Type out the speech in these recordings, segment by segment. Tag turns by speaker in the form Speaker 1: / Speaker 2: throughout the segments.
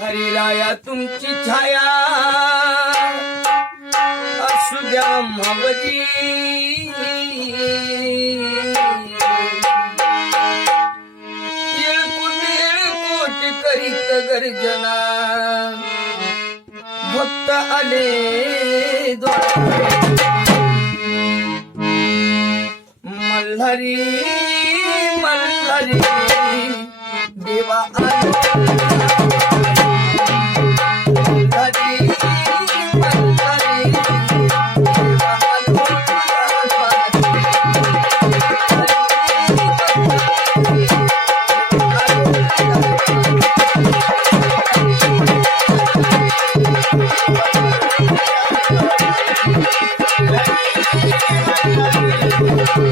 Speaker 1: हरिराया तुमची छाया. असू द्या मावली येळकोट करीत गर्जना. भक्त आले मल्हारी मल्हारी देवा आले.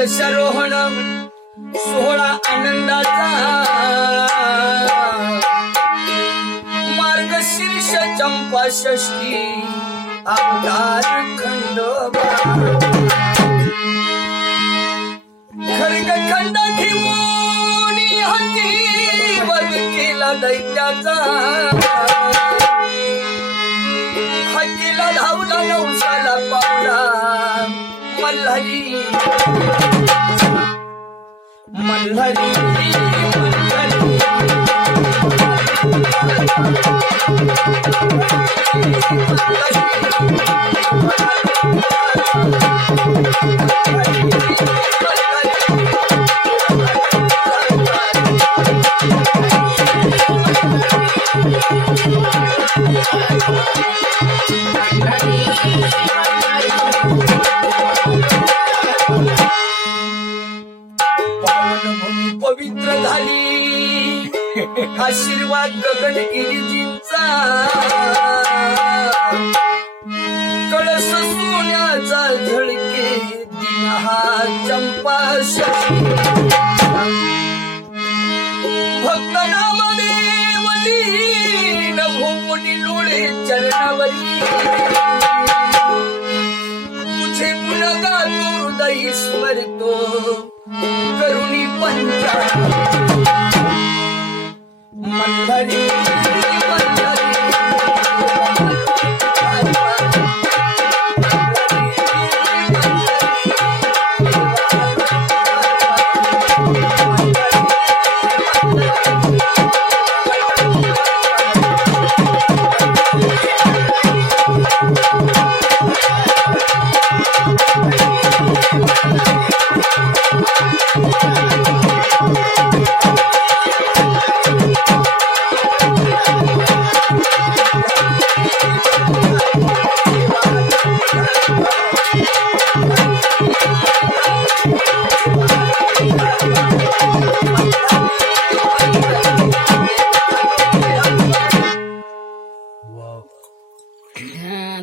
Speaker 1: दिन सोहळा आनंदाचा. मार्गशीर्ष चंपा षष्टी अवतार खंडोबा खरग खंड घेऊन हाती वध केला दैत्याचा. मल्हारी मल्हारी आशीर्वाद आशीर्वाद गगनगिरीजींचा कळस सोन्याचा झळके दिन हा चंपा भक्त नामदेवली लोळे चरणावरी. तुझे गुणगा तो हृदय स्मरतो करुणी पंचा मल्हारी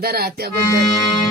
Speaker 2: Gujarati, a verdade.